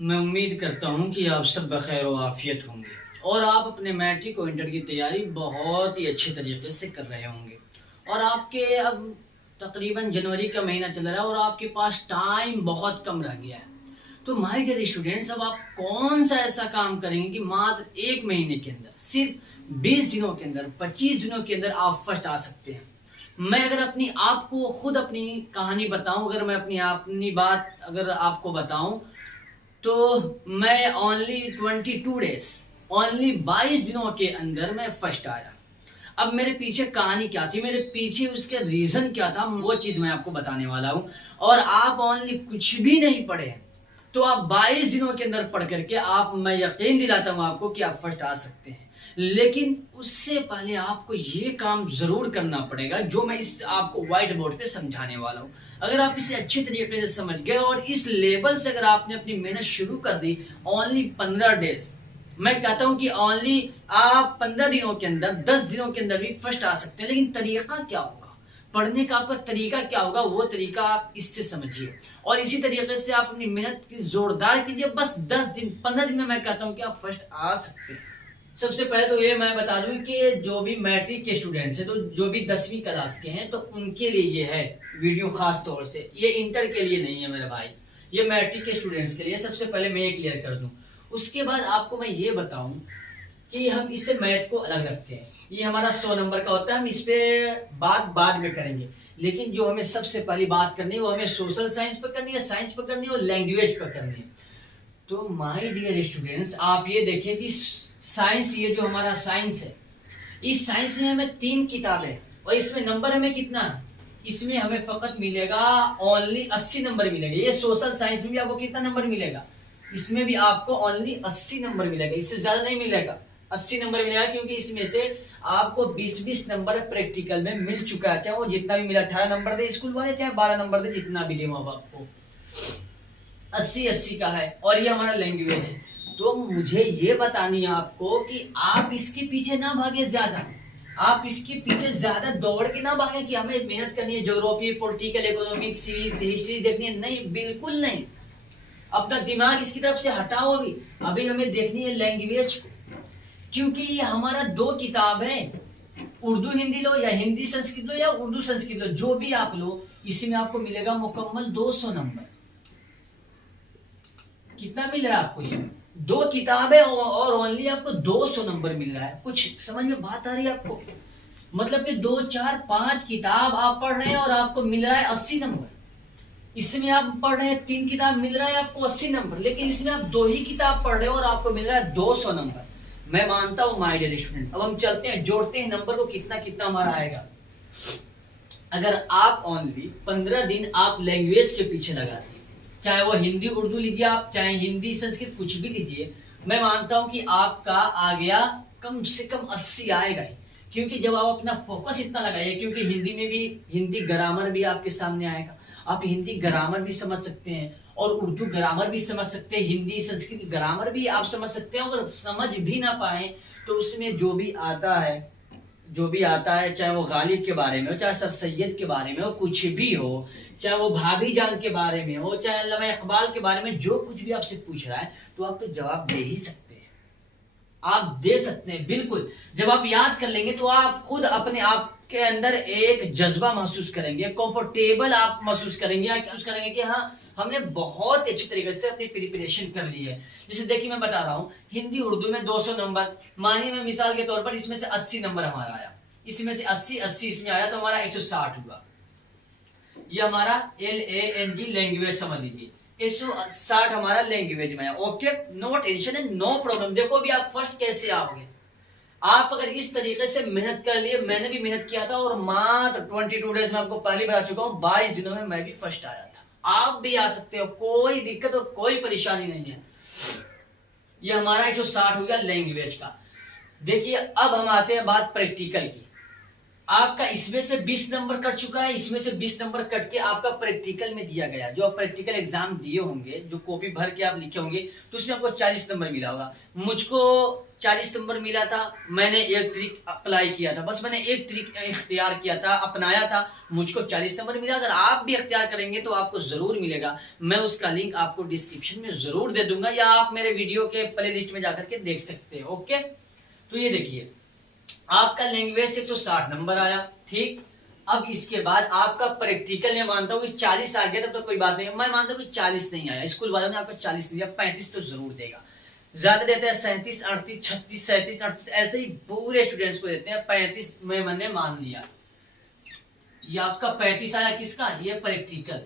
मैं उम्मीद करता हूँ कि आप सब बखैर व आफियत होंगे और आप अपने मैट्रिक और इंटर की तैयारी बहुत ही अच्छे तरीके से कर रहे होंगे। और आपके अब तकरीबन जनवरी का महीना चल रहा है और आपके पास टाइम बहुत कम रह गया है। तो माय डियर स्टूडेंट्स, अब आप कौन सा ऐसा काम करेंगे कि मात्र एक महीने के अंदर, सिर्फ 20 दिनों के अंदर, 25 दिनों के अंदर आप फर्स्ट आ सकते हैं। मैं अगर अपनी आपको खुद अपनी कहानी बताऊं, अगर मैं अपनी बात अगर आपको बताऊं, तो मैं ओनली 22 दिनों के अंदर मैं फर्स्ट आया। अब मेरे पीछे कहानी क्या थी, मेरे पीछे उसके रीजन क्या था, वो चीज मैं आपको बताने वाला हूं। और आप ओनली कुछ भी नहीं पढ़े तो आप 22 दिनों के अंदर पढ़ करके आप, मैं यकीन दिलाता हूं आपको कि आप फर्स्ट आ सकते हैं। लेकिन उससे पहले आपको ये काम जरूर करना पड़ेगा जो मैं इस आपको व्हाइट बोर्ड पे समझाने वाला हूँ। अगर आप इसे अच्छे तरीके से समझ गए और इस लेवल से अगर आपने अपनी मेहनत शुरू कर दी, ओनली 15 डेज, मैं कहता हूं कि ओनली आप 15 दिनों के अंदर, 10 दिनों के अंदर भी फर्स्ट आ सकते हैं। लेकिन तरीका क्या होगा पढ़ने का, आपका तरीका क्या होगा, वो तरीका आप इससे समझिए और इसी तरीके से आप अपनी मेहनत की जोरदार कीजिए। बस 10 दिन, 15 दिन में मैं कहता हूं कि आप फर्स्ट आ सकते हैं। सबसे पहले तो ये मैं बता दूं कि जो भी मैट्रिक के स्टूडेंट्स हैं, तो जो भी 10वीं क्लास के हैं, तो उनके लिए ये है वीडियो खास तौर से। ये इंटर के लिए नहीं है मेरे भाई, ये मैट्रिक के स्टूडेंट्स के लिए। सबसे पहले मैं ये क्लियर कर दूं, उसके बाद आपको मैं ये बताऊं कि हम इसे मैथ को अलग रखते हैं। ये हमारा 100 नंबर का होता है, हम इस पे बात बाद में करेंगे। लेकिन जो हमें सबसे पहली बात करनी है वो हमें सोशल साइंस पर करनी है, साइंस पर करनी है और लैंग्वेज पर करनी है। तो माय डियर स्टूडेंट्स, आप ये देखिए कि साइंस, ये जो हमारा साइंस है, इस साइंस में हमें 3 किताबें और इसमें नंबर हमें कितना, इसमें हमें फकत मिलेगा ओनली 80 नंबर मिलेगा। ये सोशल साइंस में भी आपको कितना नंबर मिलेगा, इसमें भी आपको ओनली 80 नंबर मिलेगा, इससे ज्यादा नहीं मिलेगा। 80 नंबर मिलेगा क्योंकि इसमें से आपको 20-20 नंबर प्रैक्टिकल में मिल चुका है। चाहे वो जितना भी मिला, 18 नंबर दे स्कूल वाले, चाहे 12 नंबर दे, जितना भी दे माँ बाप को, 80-80 का है। और ये हमारा लैंग्वेज है। तो मुझे ये बतानी है आपको कि आप इसके पीछे ना भागे ज्यादा, आप इसके पीछे ज्यादा दौड़ के ना भागे कि हमें मेहनत करनी है, geography, political, economics, civics, history देखनी है। नहीं, बिल्कुल नहीं। अपना दिमाग इसकी तरफ से हटाओ। अभी हमें देखनी है लैंग्वेज को, क्योंकि ये हमारा 2 किताब है। उर्दू हिंदी लो या हिंदी संस्कृत लो या उर्दू संस्कृत लो, जो भी आप लो, इसमें आपको मिलेगा मुकम्मल 200 नंबर। कितना मिल रहा है आपको इसमें? 2 किताबें और ओनली आपको 200 नंबर मिल रहा है। कुछ समझ में बात आ रही है आपको? मतलब कि 2, 4, 5 किताब आप पढ़ रहे हैं और आपको मिल रहा है 80 नंबर। इसमें आप पढ़ रहे हैं 3 किताब, मिल रहा है आपको 80 नंबर। लेकिन इसमें आप 2 ही किताब पढ़ रहे हो और आपको मिल रहा है 200 नंबर। मैं मानता हूं माय डियर स्टूडेंट। अब हम चलते हैं, जोड़ते हैं नंबर को, कितना कितना हमारा आएगा। अगर आप ओनली 15 दिन आप लैंग्वेज के पीछे लगाते हैं, चाहे वो हिंदी उर्दू लीजिए आप, चाहे हिंदी संस्कृत, कुछ भी लीजिए, मैं मानता हूं कि आपका आ गया कम से कम 80 आएगा ही। क्योंकि जब आप अपना फोकस इतना लगाइए, क्योंकि हिंदी में भी हिंदी ग्रामर भी आपके सामने आएगा, आप हिंदी ग्रामर भी समझ सकते हैं और उर्दू ग्रामर भी समझ सकते हैं, हिंदी संस्कृत ग्रामर भी आप समझ सकते हैं। अगर समझ भी ना पाए तो उसमें जो भी आता है, चाहे वो गालिब के बारे में हो, चाहे सर सैयद के बारे में हो, कुछ भी हो, चाहे वो भाभी जान के बारे में हो, चाहे अल्लामा इकबाल के बारे में, जो कुछ भी आपसे पूछ रहा है तो आप तो जवाब दे ही सकते हैं, आप दे सकते हैं बिल्कुल। जब आप याद कर लेंगे तो आप खुद अपने आप के अंदर एक जज्बा महसूस करेंगे, कंफर्टेबल आप महसूस करेंगे कि हाँ, हमने बहुत अच्छी तरीके से अपनी प्रिपरेशन कर ली है। जैसे देखिए, मैं बता रहा हूँ, हिंदी उर्दू में 200 नंबर, मानिए मैं मिसाल के तौर पर इसमें से 80 नंबर हमारा आया, इसमें से 80 इसमें आया, तो हमारा 160 हुआ। ये हमारा LANG लैंग्वेज समझ लीजिए, 160 हमारा लैंग्वेज में है। ओके, नो टेंशन है, नो प्रॉब्लम। देखो अभी आप फर्स्ट कैसे आओगे। आप अगर इस तरीके से मेहनत कर लिए, मैंने भी मेहनत किया था और मात्र 22 डेज में, आपको पहले बता चुका हूं, 22 दिनों में मैं भी फर्स्ट आया था। आप भी आ सकते हो, कोई दिक्कत और कोई परेशानी नहीं है। ये हमारा 160 हो गया लैंग्वेज का। देखिए अब हम आते हैं बात प्रैक्टिकल की। आपका इसमें से 20 नंबर कट चुका है, इसमें से 20 नंबर कट के आपका प्रैक्टिकल में दिया गया। जो आप प्रैक्टिकल एग्जाम दिए होंगे, जो कॉपी भर के आप लिखे होंगे, तो उसमें आपको 40 नंबर मिला होगा। मुझको 40 नंबर मिला था, मैंने एक ट्रिक अप्लाई किया था, बस मैंने एक ट्रिक इख्तियार किया था, अपनाया था, मुझको 40 नंबर मिला। अगर आप भी इख्तियार करेंगे तो आपको जरूर मिलेगा। मैं उसका लिंक आपको डिस्क्रिप्शन में जरूर दे दूंगा, या आप मेरे वीडियो के प्ले लिस्ट में जाकर के देख सकते हैं। ओके, तो ये देखिए आपका लैंग्वेज 160 नंबर आया, ठीक। अब इसके बाद आपका प्रैक्टिकल, मैं मानता हूँ कि 40 आ गया था तो कोई बात नहीं, मैं मानता हूँ कि 40 नहीं आया, स्कूल वालों ने आपको 40 दिया, 35 तो जरूर देगा। ज्यादा देते हैं 37, 38, 36, 37, 38, ऐसे ही पूरे स्टूडेंट्स को देते हैं। 35 में मैंने मान लिया, ये आपका 35 आया। किसका? ये प्रैक्टिकल,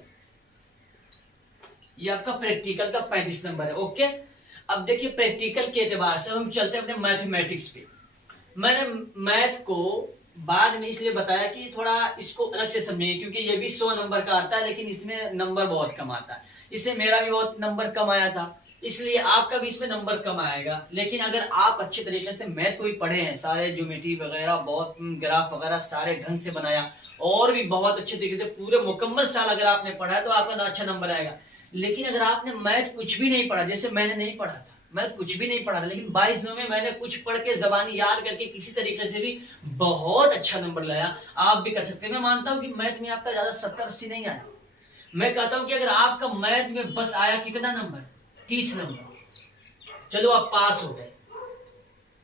ये आपका प्रैक्टिकल का 35 नंबर है। ओके, अब देखिए प्रैक्टिकल के एतबार से हम चलते हैं अपने मैथमेटिक्स पे। मैंने मैथ को बाद में इसलिए बताया कि थोड़ा इसको अलग से समझिए, क्योंकि ये भी 100 नंबर का आता है, लेकिन इसमें नंबर बहुत कम आता है। इससे मेरा भी बहुत नंबर कम आया था, इसलिए आपका भी इसमें नंबर कम आएगा। लेकिन अगर आप अच्छे तरीके से मैथ को भी पढ़े हैं, सारे ज्योमेट्री वगैरह, बहुत ग्राफ वगैरह सारे ढंग से बनाया, और भी बहुत अच्छे तरीके से पूरे मुकम्मल साल अगर आपने पढ़ा है तो आपका अच्छा नंबर आएगा। लेकिन अगर आपने मैथ कुछ भी नहीं पढ़ा, जैसे मैंने नहीं पढ़ा था, मैं कुछ भी नहीं पढ़ा था, लेकिन 22 दिनों में मैंने कुछ पढ़ के जबानी याद करके किसी तरीके से भी बहुत अच्छा नंबर लाया, आप भी कर सकते हैं। मैं मानता हूं कि मैथ में आपका ज्यादा 70-80 नहीं आया। मैं कहता हूं कि अगर आपका मैथ में बस आया कितना नंबर, 30 नंबर, चलो आप पास हो गए,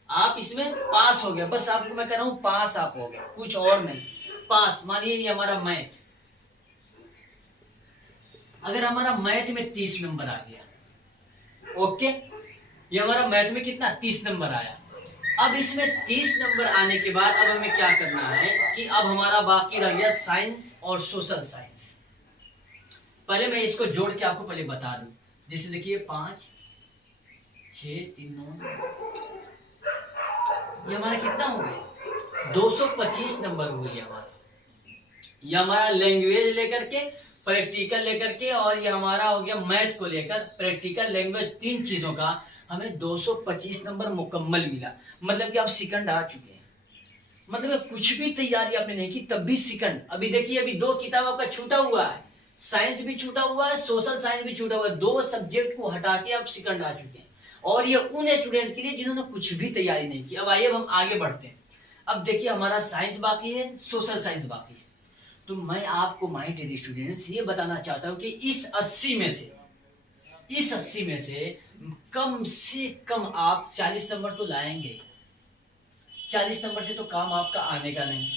आप इसमें पास हो गए। बस आपको मैं कह रहा हूं पास आप हो गए, कुछ और नहीं, पास। मानिए ये हमारा मैथ, अगर हमारा मैथ में 30 नंबर आ गया, ओके, ये हमारा मैथ में कितना 30 नंबर आया। अब इसमें 30 नंबर आने के बाद अब हमें क्या करना है कि अब हमारा बाकी रह गया साइंस और सोशल साइंस। पहले मैं इसको जोड़ के आपको पहले बता दूं, जैसे देखिए 5, 6, 3, 9, ये हमारा कितना हो गया 225 नंबर हुई है हमारा। ये हमारा लैंग्वेज लेकर के, प्रैक्टिकल लेकर के, और ये हमारा हो गया मैथ को लेकर, प्रैक्टिकल लैंग्वेज, तीन चीजों का हमें 225 नंबर मुकम्मल मिला। मतलब कि आप सेकंड आ चुके हैं, मतलब कुछ भी तैयारी आपने नहीं की तब भी सेकंड। अभी देखिए अभी 2 किताब आपका छूटा हुआ है, साइंस भी छूटा हुआ है, सोशल साइंस भी छूटा हुआ है, 2 सब्जेक्ट को हटा के आप सेकंड आ चुके हैं। और ये उन स्टूडेंट के लिए जिन्होंने कुछ भी तैयारी नहीं की। अब आइए हम आगे बढ़ते हैं। अब देखिए हमारा साइंस बाकी है, सोशल साइंस बाकी है। तो मैं आपको माय डियर स्टूडेंट्स ये बताना चाहता हूं कि इस 80 में से कम से कम आप 40 नंबर तो लाएंगे। 40 नंबर से तो काम आपका आने का नहीं।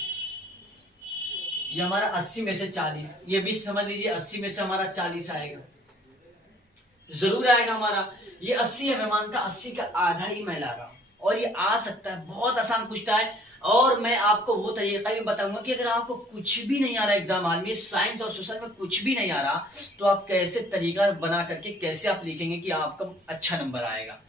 ये हमारा 80 में से 40, ये भी समझ लीजिए 80 में से हमारा 40 आएगा, जरूर आएगा हमारा। ये 80 है, मैं मानता 80 का आधा ही मैं ला रहा हूं, और ये आ सकता है। बहुत आसान पूछता है, और मैं आपको वो तरीका भी बताऊंगा कि अगर आपको कुछ भी नहीं आ रहा एग्जाम हॉल में, साइंस और सोशल में कुछ भी नहीं आ रहा, तो आप कैसे तरीका बना करके कैसे आप लिखेंगे कि आपका अच्छा नंबर आएगा।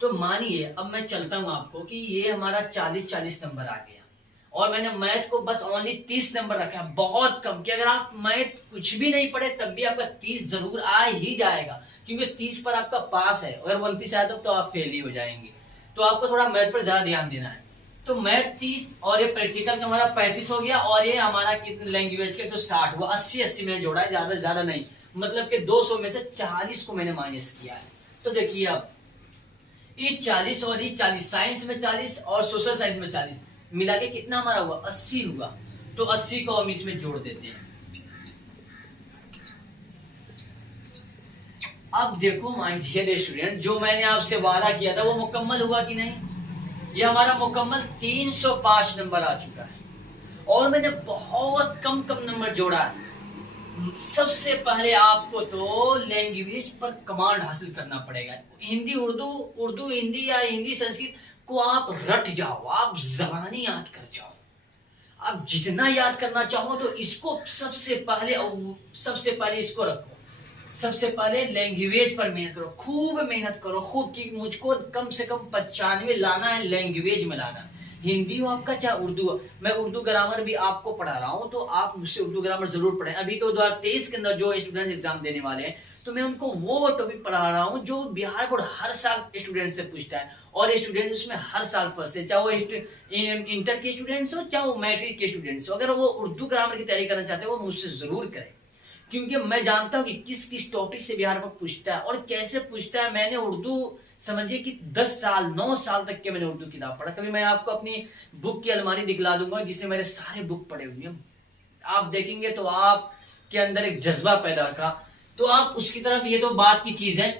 तो मानिए अब मैं चलता हूं आपको कि ये हमारा 40 नंबर आ गया, और मैंने मैथ को बस ओनली 30 नंबर रखा, बहुत कम। कि अगर आप मैथ कुछ भी नहीं पढ़े तब भी आपका 30 जरूर आ ही जाएगा, क्योंकि 30 पर आपका पास है। अगर 29 आया तो आप फेल ही हो जाएंगे। तो आपको थोड़ा मैथ पर ज्यादा ध्यान देना है। तो मैथ 30, और ये प्रैक्टिकल का हमारा 35 हो गया, और ये हमारा लैंग्वेज के 160 हुआ। 80 मैंने जोड़ा है, ज्यादा नहीं, मतलब कि 200 में से 40 को मैंने माइनस किया है। तो देखिए अब इस 40 और इस 40, साइंस में 40 और सोशल साइंस में 40 मिला के कितना हमारा हुआ 80 हुआ। तो 80 को हम इसमें जोड़ देते हैं। अब देखो माय डियर स्टूडेंट, जो मैंने आपसे वादा किया था वो मुकम्मल हुआ कि नहीं। ये हमारा मुकम्मल 305 नंबर आ चुका है, और मैंने बहुत कम नंबर जोड़ा है। सबसे पहले आपको तो लैंग्वेज पर कमांड हासिल करना पड़ेगा। हिंदी उर्दू हिंदी या हिंदी संस्कृत को आप रट जाओ, आप जबानी याद कर जाओ। आप जितना याद करना चाहो तो इसको सबसे पहले इसको रखो। सबसे पहले लैंग्वेज पर मेहनत करो, खूब मेहनत करो, खूब। कि मुझको कम से कम 95 लाना है, लैंग्वेज में लाना है। हिंदी हो आपका चाहे उर्दू हो। मैं उर्दू ग्रामर भी आपको पढ़ा रहा हूँ, तो आप मुझसे उर्दू ग्रामर जरूर पढ़ें। अभी तो 2023 के अंदर जो स्टूडेंट एग्जाम देने वाले हैं, तो मैं उनको वो टॉपिक पढ़ा रहा हूँ जो बिहार बोर्ड हर साल स्टूडेंट से पूछता है, और ये स्टूडेंट उसमें हर साल फर्स्ट है, चाहे वो इंटर के स्टूडेंट्स हो चाहे वो मैट्रिक के स्टूडेंट्स हो। अगर वो उर्दू ग्रामर की तैयारी करना चाहते हैं वो मुझसे जरूर करें, क्योंकि मैं जानता हूँ कि किस किस टॉपिक से बिहार बोर्ड पूछता है और कैसे पूछता है। मैंने उर्दू समझिए कि 10 साल 9 साल तक के मैंने उर्दू किताब पढ़ा। कभी मैं आपको अपनी बुक की अलमारी दिखला दूंगा जिससे मेरे सारे बुक पढ़े हुए हैं, आप देखेंगे तो आपके अंदर एक जज्बा पैदा का, तो आप उसकी तरफ, ये तो बात की चीज है।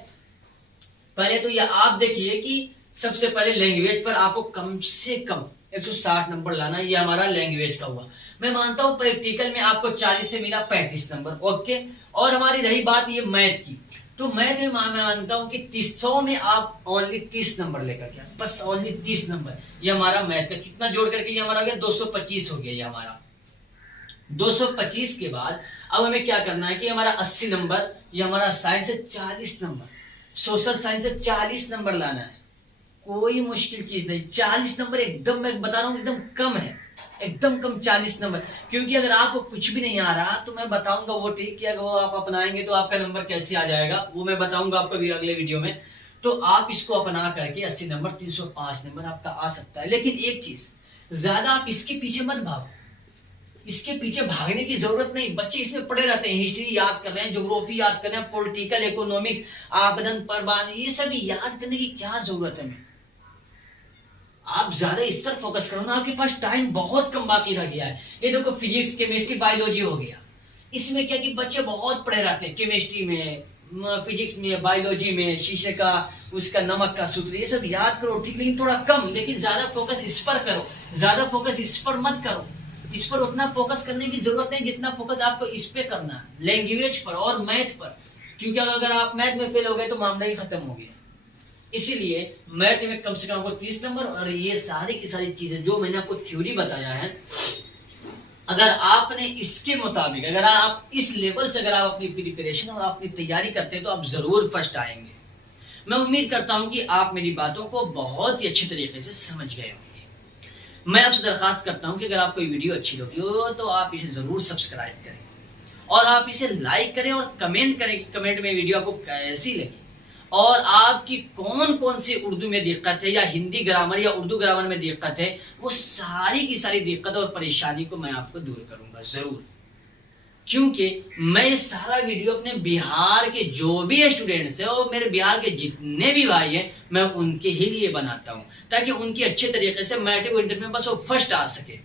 पहले तो ये आप देखिए कि सबसे पहले लैंग्वेज पर आपको कम से कम 160 नंबर लाना, ये हमारा लैंग्वेज का हुआ। मैं मानता हूं प्रैक्टिकल में आपको 40 से मिला 35 नंबर, ओके। और हमारी रही बात ये मैथ की, तो मैथ में मैं मानता हूं कि 300 में आप ओनली 30 नंबर लेकर के, बस ओनली 30 नंबर। ये हमारा मैथ का कितना जोड़ करके ये हमारा हो गया 225 हो गया। ये हमारा 225 के बाद अब हमें क्या करना है कि हमारा 80 नंबर, ये हमारा साइंस है 40 नंबर, सोशल साइंस से 40 नंबर लाना है। कोई मुश्किल चीज नहीं, 40 नंबर एकदम, मैं बता रहा हूँ एकदम कम है, एकदम कम 40 नंबर। क्योंकि अगर आपको कुछ भी नहीं आ रहा तो मैं बताऊंगा वो ठीक कि अगर वो आप अपनाएंगे तो आपका नंबर कैसे आ जाएगा, वो मैं बताऊंगा आपको भी अगले वीडियो में। तो आप इसको अपना करके 80 नंबर 305 नंबर आपका आ सकता है। लेकिन एक चीज, ज्यादा आप इसके पीछे मत भागो, इसके पीछे भागने की जरूरत नहीं। बच्चे इसमें पढ़े रहते हैं, हिस्ट्री याद कर रहे हैं, ज्योग्राफी याद कर रहे हैं, पॉलिटिकल इकोनॉमिक्स, आपदन परबान, ये सब याद करने की क्या जरूरत है। आप ज्यादा इस पर फोकस करो ना, आपके पास टाइम बहुत कम बाकी रह गया है। ये देखो फिजिक्स केमिस्ट्री बायोलॉजी हो गया, इसमें क्या कि बच्चे बहुत पढ़े रहते हैं, केमिस्ट्री में, फिजिक्स में, बायोलॉजी में, शीशे का उसका नमक का सूत्र, ये सब याद करो ठीक, लेकिन थोड़ा कम। लेकिन ज्यादा फोकस इस पर करो, ज्यादा फोकस इस पर मत करो। इस पर उतना फोकस करने की जरूरत नहीं जितना फोकस आपको इस पे करना है, लैंग्वेज पर और मैथ पर। क्योंकि अगर आप मैथ में फेल हो गए तो मामला ही खत्म हो गया। इसीलिए मैथ में कम से कम आपको 30 नंबर, और ये सारी की सारी चीजें जो मैंने आपको थ्योरी बताया है, अगर आपने इसके मुताबिक, अगर आप इस लेवल से अगर आप अपनी प्रिपरेशन और अपनी तैयारी करते हैं तो आप जरूर फर्स्ट आएंगे। मैं उम्मीद करता हूं कि आप मेरी बातों को बहुत ही अच्छी तरीके से समझ गए होंगे। मैं आपसे दरखास्त करता हूं कि अगर आपको वीडियो अच्छी लगी हो तो आप इसे जरूर सब्सक्राइब करें और आप इसे लाइक करें और कमेंट करें कि कमेंट में वीडियो आपको कैसी लगी, और आपकी कौन कौन सी उर्दू में दिक्कत है या हिंदी ग्रामर या उर्दू ग्रामर में दिक्कत है, वो सारी की सारी दिक्कत और परेशानी को मैं आपको दूर करूंगा जरूर। क्योंकि मैं ये सारा वीडियो अपने बिहार के जो भी स्टूडेंट्स हैं और मेरे बिहार के जितने भी भाई हैं, मैं उनके ही लिए बनाता हूं, ताकि उनकी अच्छे तरीके से मैट्रिक और इंटर में बस वो फर्स्ट आ सके।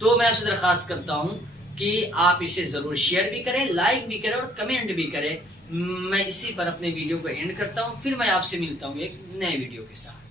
तो मैं आपसे दरखास्त करता हूं कि आप इसे जरूर शेयर भी करें, लाइक भी करें और कमेंट भी करें। मैं इसी पर अपने वीडियो को एंड करता हूं, फिर मैं आपसे मिलता हूं एक नए वीडियो के साथ।